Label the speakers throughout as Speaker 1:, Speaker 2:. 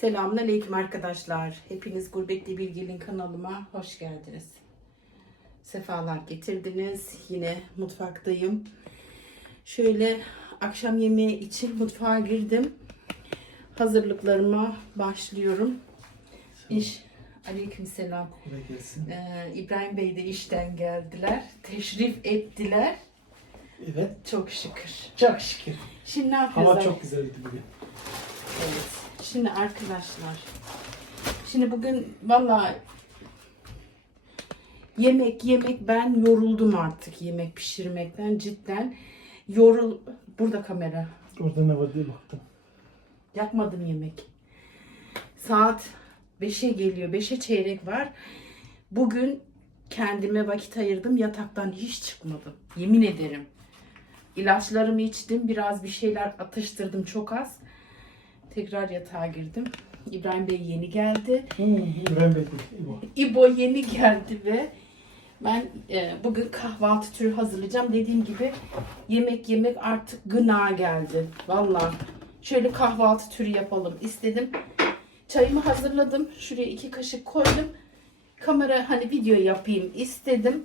Speaker 1: Selamünaleyküm arkadaşlar. Hepiniz Gurbetli Bilgilin kanalıma hoş geldiniz. Sefalar getirdiniz. Yine mutfaktayım. Şöyle akşam yemeği için mutfağa girdim. Hazırlıklarıma başlıyorum. İş Aleyküm selam.
Speaker 2: Kolay gelsin.
Speaker 1: Ee, İbrahim Bey de işten geldiler. Teşrif ettiler.
Speaker 2: Evet.
Speaker 1: Çok şükür.
Speaker 2: Çok şükür.
Speaker 1: Şimdi ne yapıyoruz?
Speaker 2: Hava çok güzeldi bugün.
Speaker 1: Evet. Şimdi arkadaşlar. Şimdi bugün vallahi yemek yemek ben yoruldum artık yemek pişirmekten cidden. Yorul burada kamera.
Speaker 2: Orada ne var diye baktım.
Speaker 1: yakmadım yemek. Saat 5'e geliyor 5'e çeyrek var. Bugün kendime vakit ayırdım yataktan hiç çıkmadım. Yemin ederim. İlaçlarımı içtim biraz bir şeyler atıştırdım çok az tekrar yatağa girdim İbrahim Bey yeni geldi
Speaker 2: Güven Bey değil. İbo.
Speaker 1: İbo yeni geldi ve ben e, bugün kahvaltı türü hazırlayacağım. Dediğim gibi yemek yemek artık gına geldi. Vallahi şöyle kahvaltı türü yapalım istedim. Çayımı hazırladım. Şuraya iki kaşık koydum. Kamera hani video yapayım istedim.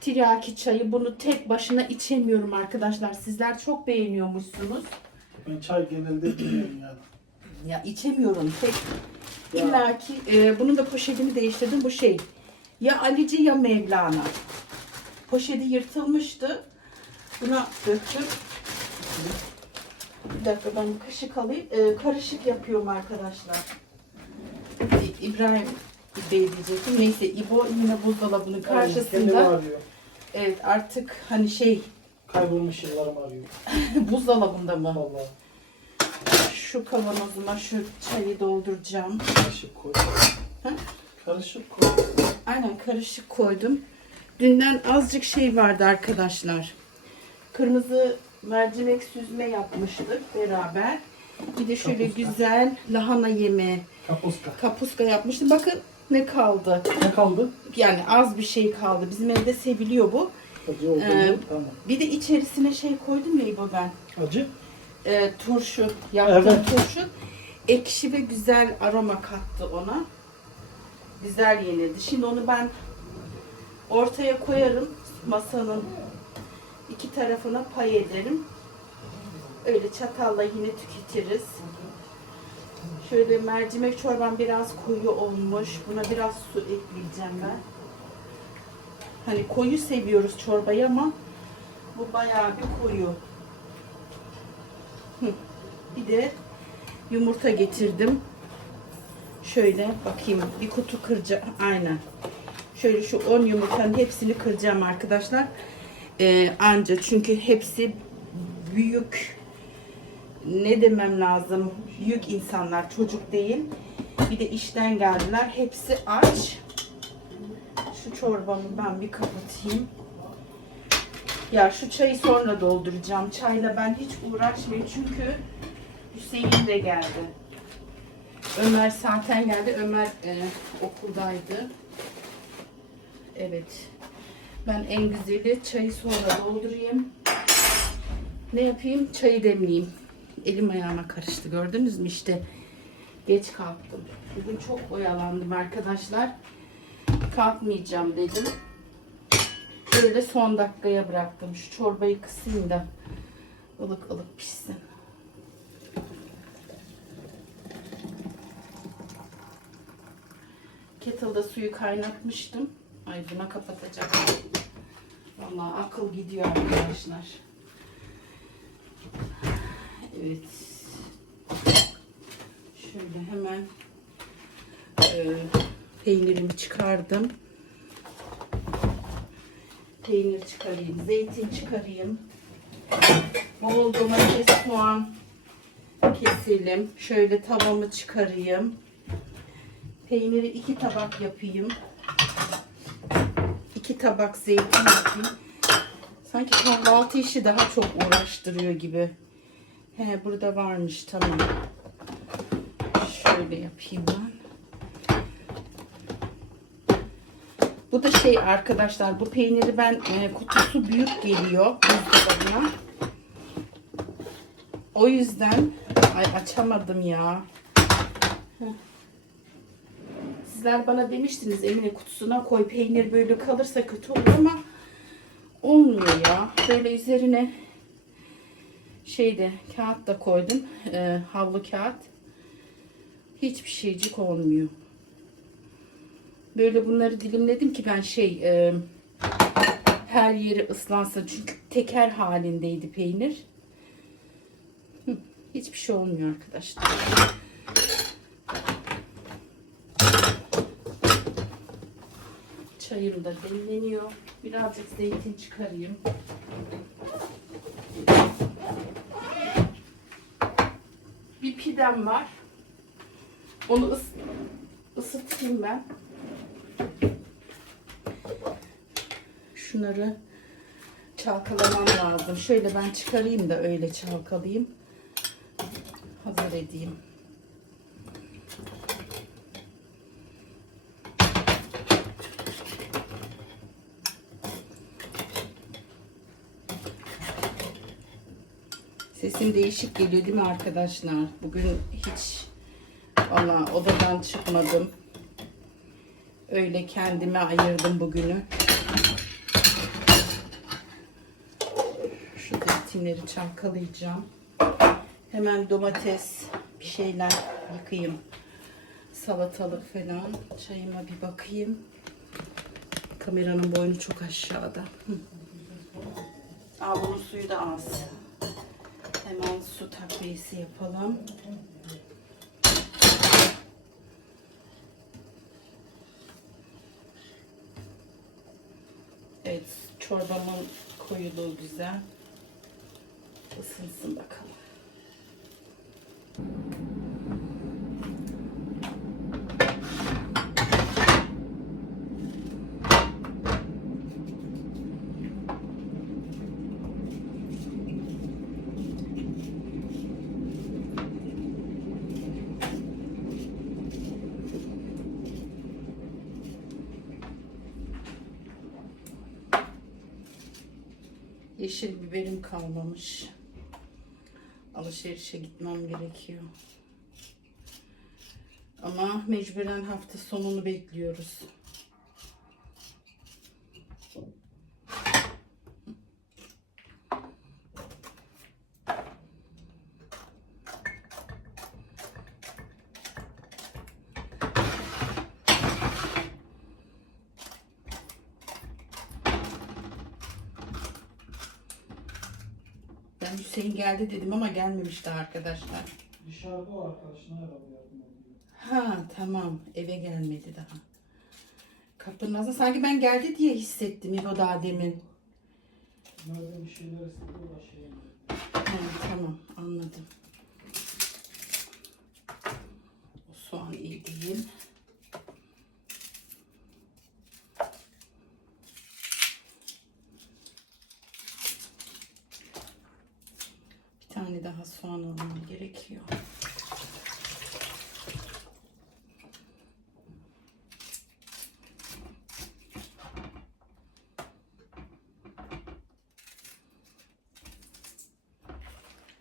Speaker 1: Tiryaki çayı bunu tek başına içemiyorum arkadaşlar. Sizler çok beğeniyormuşsunuz.
Speaker 2: Ben çay genelde bilmiyorum yani.
Speaker 1: Ya içemiyorum tek.
Speaker 2: Ya.
Speaker 1: İlla ki e, bunun da poşetini değiştirdim. Bu şey ya Alici ya Mevlana. Poşeti yırtılmıştı. Buna döktüm. Bir dakika ben kaşık alayım. E, karışık yapıyorum arkadaşlar. İbrahim Bey diyecektim. Neyse İbo yine buzdolabının karşısında. Evet artık hani şey
Speaker 2: Kaybolmuş yıllarım arıyor.
Speaker 1: buzdolabında mı?
Speaker 2: Vallahi.
Speaker 1: Şu kavanozuma şu çayı dolduracağım.
Speaker 2: Karışık koy.
Speaker 1: Ha?
Speaker 2: Karışık koy.
Speaker 1: Aynen karışık koydum. Dünden azıcık şey vardı arkadaşlar. Kırmızı mercimek süzme yapmıştık beraber. Bir de şöyle
Speaker 2: Kapuska.
Speaker 1: güzel lahana yemeği,
Speaker 2: Kapuska.
Speaker 1: kapuska yapmıştım. Bakın ne kaldı.
Speaker 2: Ne kaldı?
Speaker 1: Yani az bir şey kaldı. Bizim evde seviliyor bu.
Speaker 2: Acı oldu
Speaker 1: Ee,
Speaker 2: mu? Tamam.
Speaker 1: Bir de içerisine şey koydum ya İbo ben.
Speaker 2: Acı?
Speaker 1: Ee, turşu. Yaptığım
Speaker 2: Evet.
Speaker 1: turşu. Ekşi ve güzel aroma kattı ona. Güzel yenildi. Şimdi onu ben ortaya koyarım. Masanın iki tarafına pay ederim. Öyle çatalla yine tüketiriz. Şöyle mercimek çorbam biraz koyu olmuş. Buna biraz su ekleyeceğim ben. Hani koyu seviyoruz çorbayı ama bu bayağı bir koyu. Bir de yumurta getirdim. Şöyle bakayım bir kutu kıracağım. Aynen. Şöyle şu 10 yumurtanın hepsini kıracağım arkadaşlar. Ee, anca çünkü hepsi büyük ne demem lazım büyük insanlar çocuk değil. Bir de işten geldiler. Hepsi aç. Şu çorbamı ben bir kapatayım. Ya şu çayı sonra dolduracağım. Çayla ben hiç uğraşmayayım çünkü Hüseyin de geldi. Ömer zaten geldi. Ömer e, okuldaydı. Evet. Ben en güzeli çayı sonra doldurayım. Ne yapayım? Çayı demleyeyim. Elim ayağıma karıştı. Gördünüz mü işte. Geç kalktım. Bugün çok oyalandım arkadaşlar. Kalkmayacağım dedim. Böyle son dakikaya bıraktım. Şu çorbayı kısayım da ılık ılık pişsin. Kettle'da suyu kaynatmıştım. Ay buna kapatacak. Vallahi akıl gidiyor arkadaşlar. Evet. Şöyle hemen e, peynirimi çıkardım. Peynir çıkarayım, zeytin çıkarayım. Bol domates, soğan keselim. Şöyle tavamı çıkarayım. Peyniri iki tabak yapayım. İki tabak zeytin yapayım. Sanki kahvaltı işi daha çok uğraştırıyor gibi. He burada varmış tamam. Şöyle yapayım ben. Bu da şey arkadaşlar bu peyniri ben e, kutusu büyük geliyor buzdolabına. O yüzden ay açamadım ya. Sizler bana demiştiniz Emine kutusuna koy peynir böyle kalırsa kötü olur ama olmuyor ya. Böyle üzerine şeyde kağıt da koydum. e, havlu kağıt. Hiçbir şeycik olmuyor. Böyle bunları dilimledim ki ben şey e, her yeri ıslansın. Çünkü teker halindeydi peynir. Hı, Hiçbir şey olmuyor arkadaşlar. Çayım da demleniyor. Birazcık zeytin çıkarayım. Bir pidem var. Onu ıs ısıtayım ben. Şunları çalkalamam lazım. Şöyle ben çıkarayım da öyle çalkalayayım. Hazır edeyim. Sesim değişik geliyor değil mi arkadaşlar? Bugün hiç valla odadan çıkmadım. Öyle kendime ayırdım bugünü. Şu zeytinleri çalkalayacağım. Hemen domates bir şeyler yıkayayım. Salatalık falan. Çayıma bir bakayım. Kameranın boynu çok aşağıda. Aa, bunun suyu da az. Hemen su takviyesi yapalım. Evet, çorbamın koyuluğu güzel. Isınsın bakalım. Yeşil biberim kalmamış. Alışverişe gitmem gerekiyor. Ama mecburen hafta sonunu bekliyoruz. Ben Hüseyin geldi dedim ama gelmemişti arkadaşlar.
Speaker 2: Dışarıda o arkadaşına herhalde yardım ediyor.
Speaker 1: Ha tamam eve gelmedi daha. Kapının ağzında sanki ben geldi diye hissettim İbo daha demin.
Speaker 2: Nerede bir şeyler istedi o da şey yapıyor.
Speaker 1: Ha, tamam anladım. O soğan iyi değil. Bir tane daha soğan almam gerekiyor.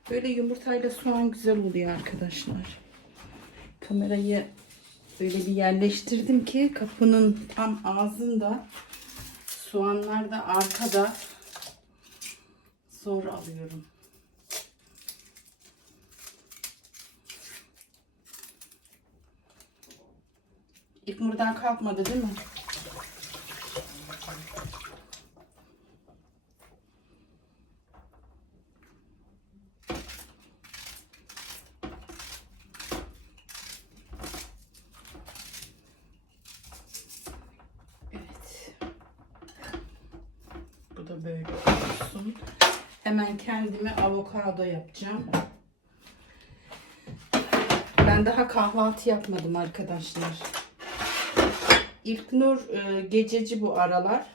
Speaker 1: Böyle yumurtayla soğan güzel oluyor arkadaşlar. Kamerayı böyle bir yerleştirdim ki kapının tam ağzında soğanlar da arkada zor alıyorum. İlk buradan kalkmadı değil mi? Evet. Bu da böyle olsun. Hemen kendime avokado yapacağım. Ben daha kahvaltı yapmadım arkadaşlar. İlknur e, gececi bu aralar.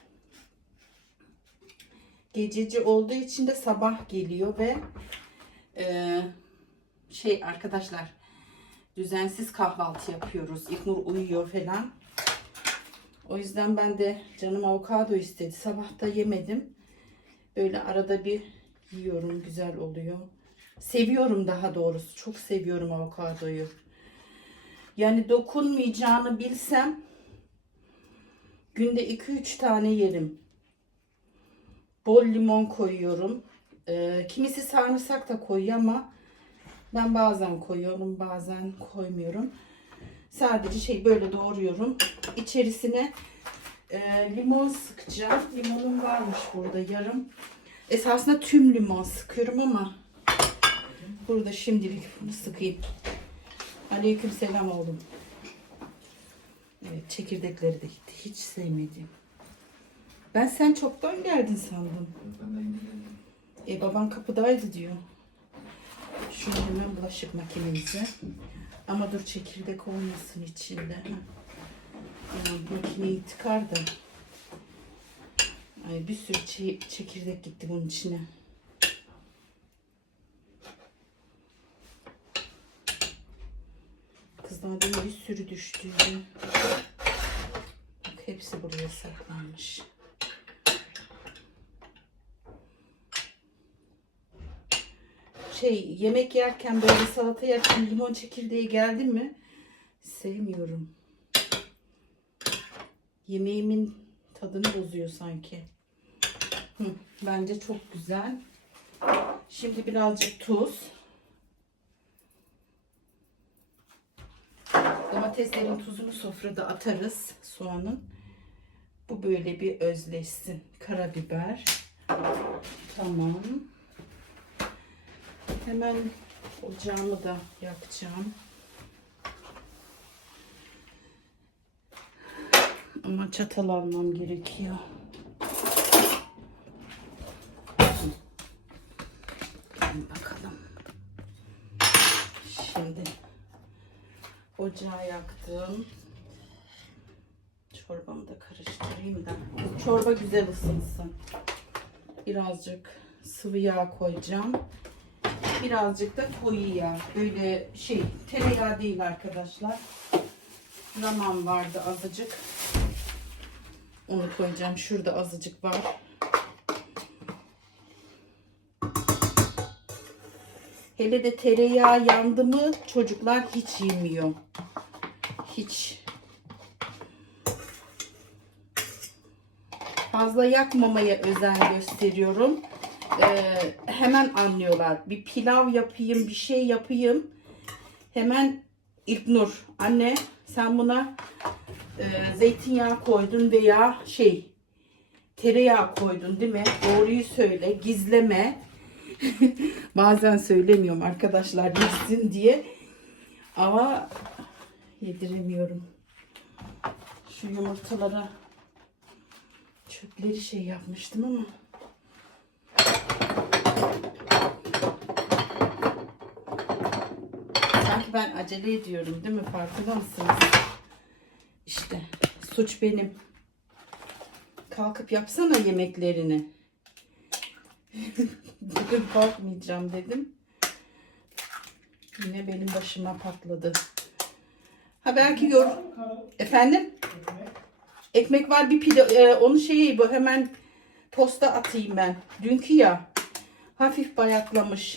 Speaker 1: Gececi olduğu için de sabah geliyor ve e, şey arkadaşlar düzensiz kahvaltı yapıyoruz. İlknur uyuyor falan. O yüzden ben de canım avokado istedi. Sabah da yemedim. Böyle arada bir yiyorum. Güzel oluyor. Seviyorum daha doğrusu. Çok seviyorum avokadoyu. Yani dokunmayacağını bilsem günde 2-3 tane yerim. Bol limon koyuyorum. Ee, kimisi sarımsak da koyuyor ama ben bazen koyuyorum bazen koymuyorum. Sadece şey böyle doğruyorum. İçerisine e, limon sıkacağım. Limonum varmış burada yarım. Esasında tüm limon sıkıyorum ama burada şimdilik bunu sıkayım. Aleyküm selam oğlum. Evet çekirdekleri de gitti. Hiç sevmediğim. Ben sen çoktan geldin sandım. E baban kapıdaydı diyor. Şunu hemen bulaşık makinemize. Ama dur çekirdek olmasın içinde. Ha. Yani makineyi tıkar. Ay bir sürü çe- çekirdek gitti bunun içine. Kızlar bir sürü düştüydü. Bak hepsi buraya saklanmış. Şey yemek yerken böyle salata yerken limon çekirdeği geldi mi? Sevmiyorum. Yemeğimin tadını bozuyor sanki. Hı, bence çok güzel. Şimdi birazcık tuz. Domateslerin tuzunu sofrada atarız soğanın. Bu böyle bir özleşsin. Karabiber. Tamam. Hemen ocağımı da yakacağım. Ama çatal almam gerekiyor. Bakalım. Şimdi ocağı yaktım. Çorbamı da karıştırayım da. Çorba güzel ısınsın. Birazcık sıvı yağ koyacağım. Birazcık da koyu yağ. Böyle şey tereyağı değil arkadaşlar. Zaman vardı azıcık. Onu koyacağım. Şurada azıcık var. Hele de tereyağı yandı mı çocuklar hiç yemiyor. Hiç. Fazla yakmamaya özen gösteriyorum. Ee, hemen anlıyorlar. Bir pilav yapayım, bir şey yapayım. Hemen İlknur, anne sen buna e, zeytinyağı koydun veya şey tereyağı koydun değil mi? Doğruyu söyle, gizleme. Bazen söylemiyorum arkadaşlar yesin diye. Ama yediremiyorum. Şu yumurtalara çöpleri şey yapmıştım ama. Sanki ben acele ediyorum değil mi? Farkında mısınız? İşte suç benim. Kalkıp yapsana yemeklerini. Bugün kalkmayacağım dedim. Yine benim başıma patladı. Ha belki.
Speaker 2: Kara
Speaker 1: Efendim?
Speaker 2: ekmek.
Speaker 1: Var bir pide. e, onu şeyi bu hemen tosta atayım ben. Dünkü ya. Hafif bayatlamış.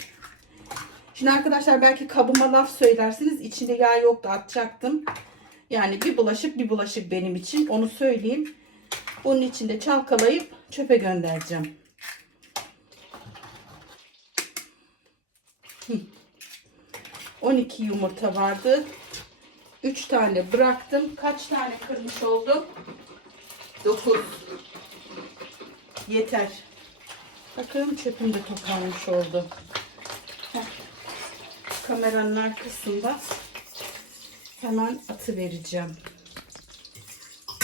Speaker 1: Şimdi arkadaşlar belki kabıma laf söylersiniz. İçinde yağ yoktu atacaktım. Yani bir bulaşık bir bulaşık benim için. Onu söyleyeyim. Bunun içinde çalkalayıp çöpe göndereceğim. Hı. 12 yumurta vardı. 3 tane bıraktım. Kaç tane kırmış oldum? 9. Yeter. Bakın çöpüm de toparmış oldu. Kameranın arkasında hemen atı vereceğim.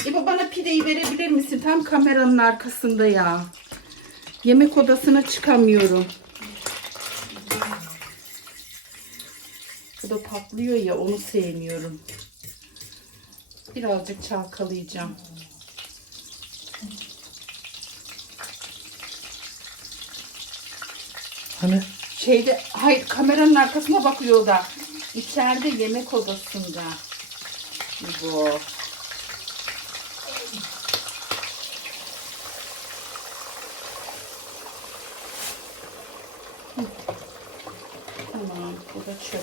Speaker 1: İbo bana pideyi verebilir misin? Tam kameranın arkasında ya. Yemek odasına çıkamıyorum. Bu da patlıyor ya onu sevmiyorum. Birazcık çalkalayacağım.
Speaker 2: Hani?
Speaker 1: Şeyde, hayır kameranın arkasına bakıyor da. İçeride yemek odasında. Bu. Tamam, bu da çöp.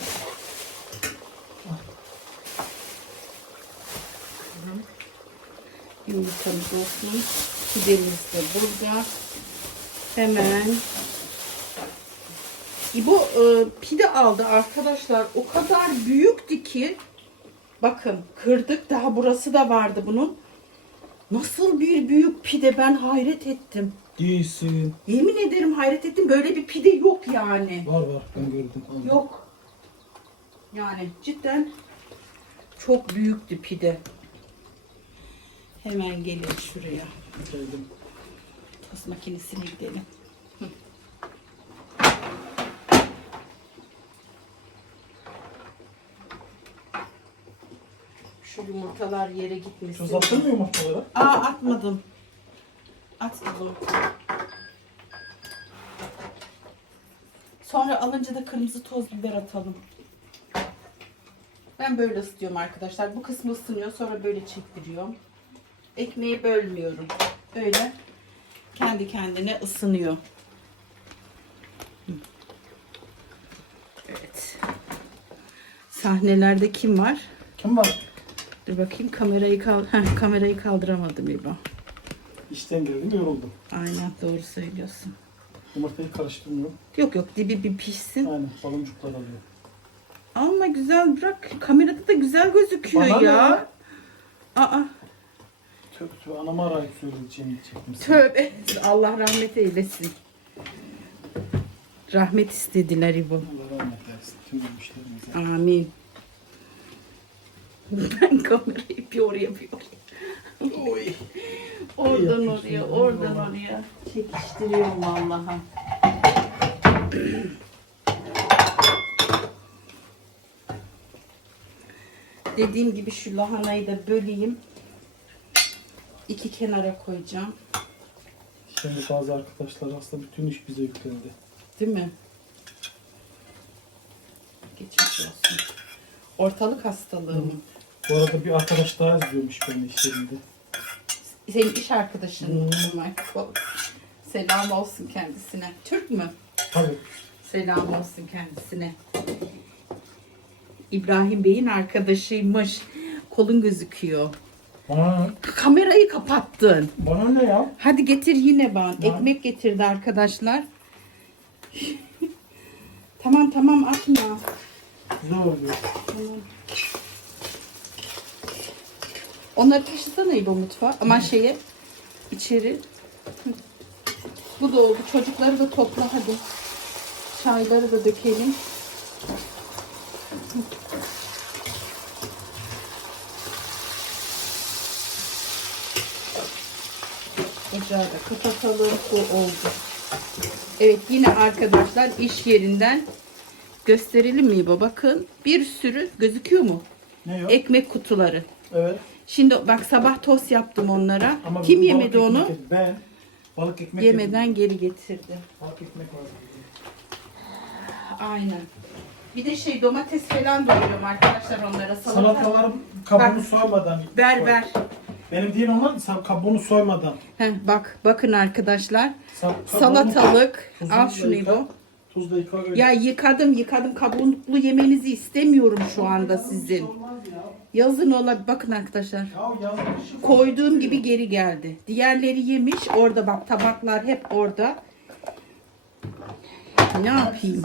Speaker 1: Yumurtamız olsun. Pidemiz de burada. Hemen İbo e, pide aldı arkadaşlar. O kadar büyüktü ki bakın kırdık. Daha burası da vardı bunun. Nasıl bir büyük pide ben hayret ettim.
Speaker 2: Değilsin.
Speaker 1: Yemin ederim hayret ettim. Böyle bir pide yok yani.
Speaker 2: Var var ben gördüm. Aldım.
Speaker 1: Yok. Yani cidden çok büyüktü pide. Hemen gelin şuraya.
Speaker 2: Geldim.
Speaker 1: Tost makinesine gidelim. Şu yumurtalar yere gitmesin.
Speaker 2: Tuz attın mı yumurtaları?
Speaker 1: Aa atmadım. Atmadım. Sonra alınca da kırmızı toz biber atalım. Ben böyle ısıtıyorum arkadaşlar. Bu kısmı ısınıyor sonra böyle çektiriyorum. Ekmeği bölmüyorum. Böyle kendi kendine ısınıyor. Evet. Sahnelerde kim var?
Speaker 2: Kim var?
Speaker 1: Dur bakayım kamerayı kal Heh, kamerayı kaldıramadım İbo.
Speaker 2: İşten geldim yoruldum.
Speaker 1: Aynen doğru söylüyorsun.
Speaker 2: Yumurtayı karıştırmıyorum.
Speaker 1: Yok yok dibi bir pişsin.
Speaker 2: Aynen baloncuklar alıyor.
Speaker 1: Alma güzel bırak. Kamerada da güzel gözüküyor
Speaker 2: Bana
Speaker 1: ya. Aa
Speaker 2: Tövbe tövbe anama arayıp söyleyeceğim diyecektim. sana.
Speaker 1: tövbe. Allah rahmet eylesin. Rahmet istediler İbo.
Speaker 2: Allah rahmet eylesin tüm müşterimize.
Speaker 1: Amin. Ben kamerayı bir oraya bir oraya.
Speaker 2: Oy.
Speaker 1: Oradan oraya, oradan oraya çekiştiriyorum vallahi. Dediğim gibi şu lahanayı da böleyim. İki kenara koyacağım.
Speaker 2: Şimdi bazı arkadaşlar aslında bütün iş bize yüklendi.
Speaker 1: Değil mi? Geçmiş olsun. Ortalık hastalığı mı?
Speaker 2: Bu arada bir arkadaş daha izliyormuş beni iş yerinde.
Speaker 1: Senin iş arkadaşın?
Speaker 2: Hmm.
Speaker 1: Selam olsun kendisine. Türk mü?
Speaker 2: Tabii.
Speaker 1: Selam olsun kendisine. İbrahim Bey'in arkadaşıymış. Kolun gözüküyor.
Speaker 2: Bana,
Speaker 1: Kamerayı kapattın.
Speaker 2: bana ne ya?
Speaker 1: Hadi getir yine bana. Ekmek getirdi arkadaşlar. tamam tamam atma.
Speaker 2: Güzel oluyor.
Speaker 1: Tamam. Onları taşısana İbo mutfağa. Ama şeye içeri. Bu da oldu. Çocukları da topla hadi. Çayları da dökelim. Ocağı da kapatalım. Bu oldu. Evet yine arkadaşlar iş yerinden gösterelim mi İbo? Bakın bir sürü gözüküyor mu?
Speaker 2: Ne yok?
Speaker 1: Ekmek kutuları.
Speaker 2: evet.
Speaker 1: Şimdi bak sabah tost yaptım onlara.
Speaker 2: Ama
Speaker 1: Kim
Speaker 2: balık
Speaker 1: yemedi
Speaker 2: ekmek
Speaker 1: onu?
Speaker 2: yedim. Ben. Balık ekmek yedim.
Speaker 1: Yemeden geri getirdi.
Speaker 2: Balık ekmek.
Speaker 1: Aynen. Bir de şey domates falan doğruyorum arkadaşlar onlara. Salata.
Speaker 2: Salatalarım kabuğunu
Speaker 1: Bak.
Speaker 2: soymadan.
Speaker 1: Ver
Speaker 2: koy.
Speaker 1: ver.
Speaker 2: Benim değil onlar sa- kabuğunu soymadan.
Speaker 1: Heh, bak bakın arkadaşlar.
Speaker 2: Kabuğunu-
Speaker 1: Salatalık.
Speaker 2: Tuzunu
Speaker 1: Al
Speaker 2: da
Speaker 1: şunu
Speaker 2: yıka,
Speaker 1: İbo.
Speaker 2: Tuzla yıka öyle.
Speaker 1: Ya yıkadım yıkadım kabuğunu yemenizi istemiyorum şu anda sizin. Yazın ola bakın arkadaşlar. Koyduğum gibi geri geldi. Diğerleri yemiş. Orada bak tabaklar hep orada. Ne yapayım?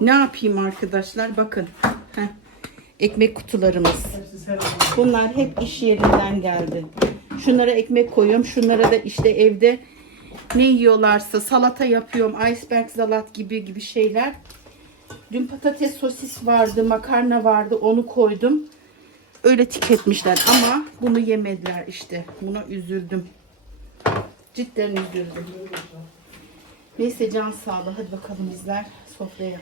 Speaker 1: Ne yapayım arkadaşlar? Bakın. Heh. Ekmek kutularımız. Bunlar hep iş yerinden geldi. Şunlara ekmek koyuyorum. Şunlara da işte evde ne yiyorlarsa salata yapıyorum. Iceberg salat gibi gibi şeyler. Dün patates sosis vardı, makarna vardı. Onu koydum. Öyle tüketmişler ama bunu yemediler işte. Buna üzüldüm. Cidden üzüldüm. Neyse can sağlığı. Hadi bakalım bizler sofraya.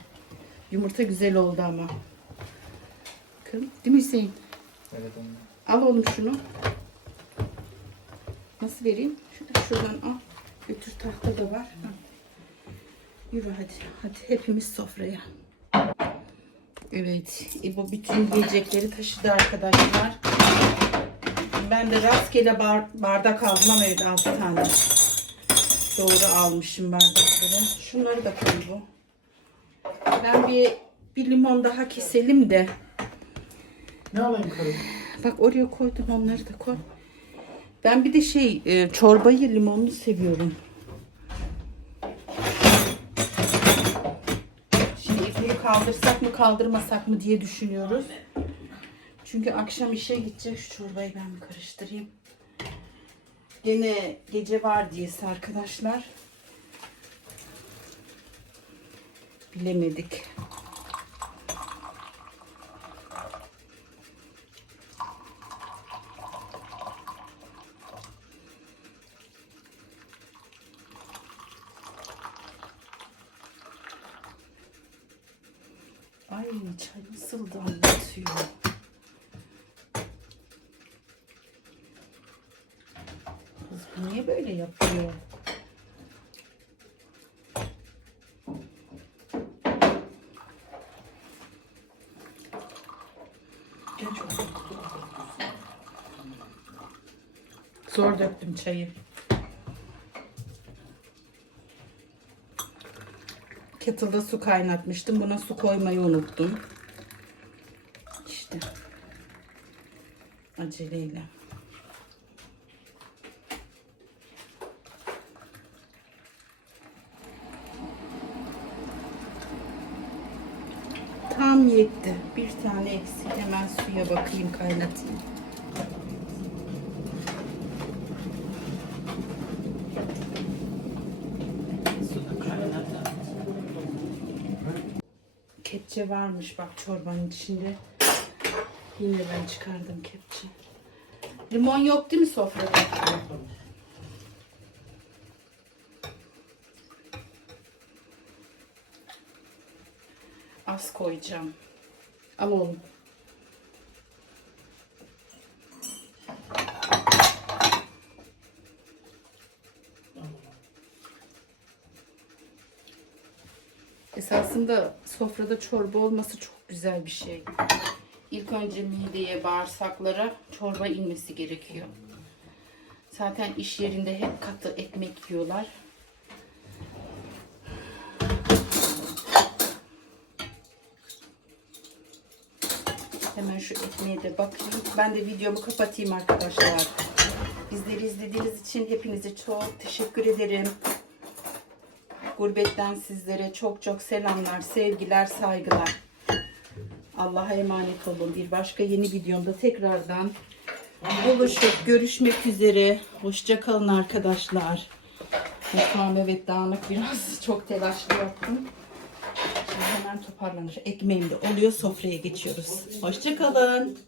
Speaker 1: Yumurta güzel oldu ama. Bakın. Değil mi Hüseyin?
Speaker 2: Evet anne.
Speaker 1: Al oğlum şunu. Nasıl vereyim? Şuradan, şuradan al. Götür tahta da var. Yürü hadi. Hadi hepimiz sofraya. Evet. İbo bütün yiyecekleri taşıdı arkadaşlar. Ben de rastgele bar- bardak aldım ama evde 6 tane. Doğru almışım bardakları. Şunları da koy bu. Ben bir, bir limon daha keselim de.
Speaker 2: Ne alayım karım?
Speaker 1: Bak oraya koydum onları da koy. Ben bir de şey e, çorbayı limonlu seviyorum. Şimdi ipliği kaldırsak mı kaldırmasak mı diye düşünüyoruz. Çünkü akşam işe gidecek. Şu çorbayı ben bir karıştırayım. Gene gece var diyesi arkadaşlar. Bilemedik. Ay çay nasıl damlatıyor. Kız bu niye böyle yapıyor?
Speaker 2: Geç oğlum.
Speaker 1: Zor döktüm çayı. Kettle'da su kaynatmıştım. Buna su koymayı unuttum. İşte. Aceleyle. Tam yetti. Bir tane eksik. Hemen suya bakayım kaynatayım. Su da kaynadı. Kepçe varmış bak çorbanın içinde. Yine ben çıkardım kepçe. Limon yok değil mi sofrada? Az koyacağım. Al oğlum. Esasında sofrada çorba olması çok güzel bir şey. İlk önce mideye, bağırsaklara çorba inmesi gerekiyor. Zaten iş yerinde hep katı ekmek yiyorlar. Hemen şu ekmeğe de bakayım. Ben de videomu kapatayım arkadaşlar. Bizleri izlediğiniz için hepinize çok teşekkür ederim. Gurbetten sizlere çok çok selamlar, sevgiler, saygılar. Allah'a emanet olun. Bir başka yeni videomda tekrardan buluşup görüşmek üzere. Hoşça kalın arkadaşlar. Mutfağım evet dağınık biraz. Çok telaşlı yaptım. Şimdi hemen toparlanır. Ekmeğim de oluyor. Sofraya geçiyoruz. Hoşça kalın.